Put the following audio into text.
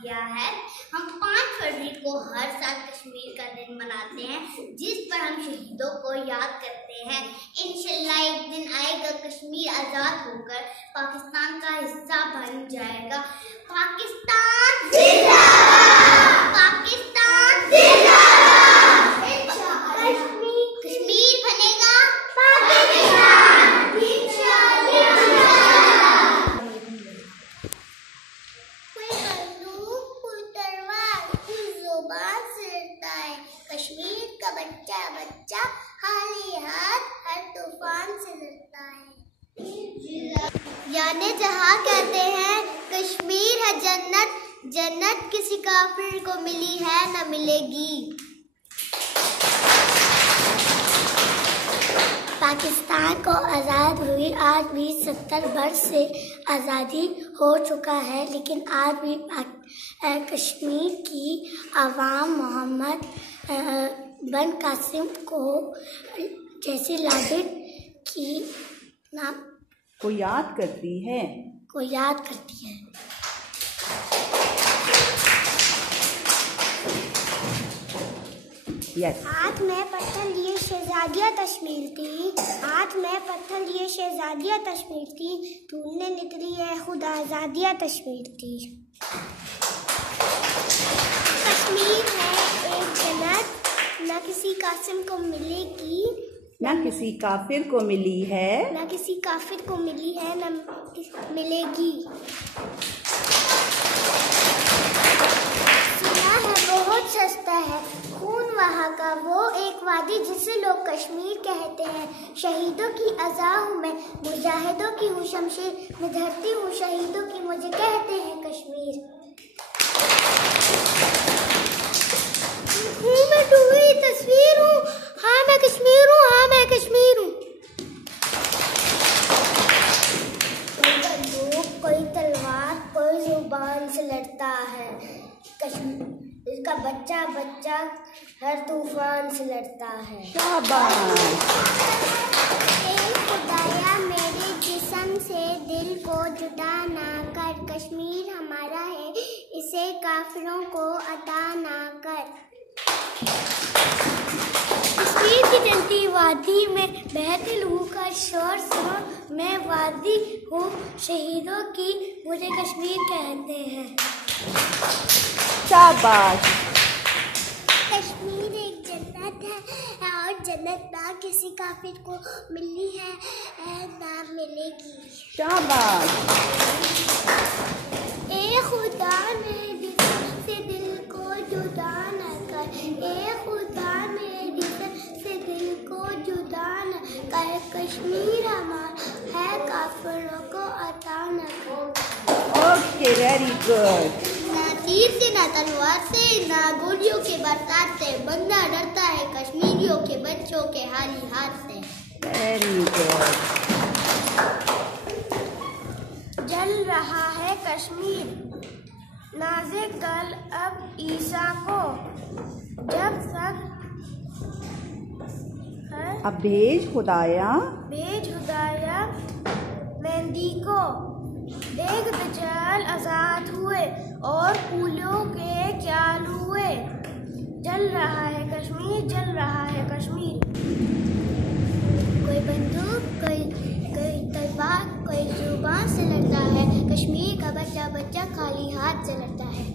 किया है। हम 5 फरवरी को हर साल कश्मीर का दिन मनाते हैं, जिस पर हम शहीदों को याद करते हैं। इंशाल्लाह एक दिन आएगा कश्मीर आज़ाद होकर पाकिस्तान का हिस्सा बन जाएगा। पाकिस्तान जिंदाबाद, पाकिस्तान जिंदाबाद, कश्मीर बनेगा पाकिस्तान इंशाल्लाह। कश्मीर का बच्चा बच्चा खाली हाथ हर तूफान से लड़ता है। यानी जहाँ कहते हैं कश्मीर है जन्नत, जन्नत किसी काफिर को मिली है न मिलेगी। पाकिस्तान को आज़ाद हुई आज भी 70 वर्ष से आज़ादी हो चुका है, लेकिन आज भी कश्मीर की आवाम मोहम्मद बिन कासिम को जैसे लादेन की नाम को याद करती है, हाथ में पत्थर लिए शहजादियाँ तश्मीर थी, हाथ में पत्थर लिए शहजादियाँ तश्मीर थी, ढूंढने निकली है खुद आज़ादियाँ तश्मीर थी। कश्मीर है एक जन्नत, न किसी कासिम को मिलेगी, न किसी काफिर को मिली है, न किसी काफिर को मिली है न मिलेगी। सुना है बहुत सस्ता है खून वहाँ का वो एक वादी जिसे लोग कश्मीर कहते हैं। शहीदों की अज़ा हूँ मैं, मुजाहिदों की हूँ शमशीर, मैं धरती हूँ शहीदों की, मुझे कहते हैं कश्मीर। मैं डूबी तस्वीर हूँ, हाँ मैं कश्मीर हूँ, हाँ मैं कश्मीर हूँ। कोई बंदूक कोई तलवार कोई जुबान से लड़ता है, इसका बच्चा बच्चा हर तूफान से लड़ता है। शाबाश। खुदाया मेरे जिस्म से दिल को जुदा ना कर, कश्मीर हमारा है इसे काफिरों को अता ना कर। कश्मीर की जलती वादी में बहते लहू का शोर सुनो, मैं वादी हूँ शहीदों की, मुझे कश्मीर कहते हैं। शाबाश। कश्मीर एक जन्नत है और जन्नत ना किसी काफिर को मिली है ना मिलेगी। शाबाश। ए खुदा ने से दिल को जुदा न कर, ए खुदा ने से दिल को जुदा न कर, कश्मीर हमारा है काफिरों को अता न कर। Okay, very good. ना तीर से ना तलवार से ना गोलियों के बरसात से, बंदा डरता है कश्मीरियों के बच्चों के हाली हाथ से। Very good. जल रहा है कश्मीर नाज़े कल अब ईसा को, जब तक अब भेज खुदाया मेहंदी को, देख दजाल आज़ाद हुए और फूलों के ख्याल हुए। जल रहा है कश्मीर, जल रहा है कश्मीर। कोई बंदूक कोई तलवार कोई जुबान से लड़ता है, कश्मीर का बच्चा बच्चा खाली हाथ से लड़ता है।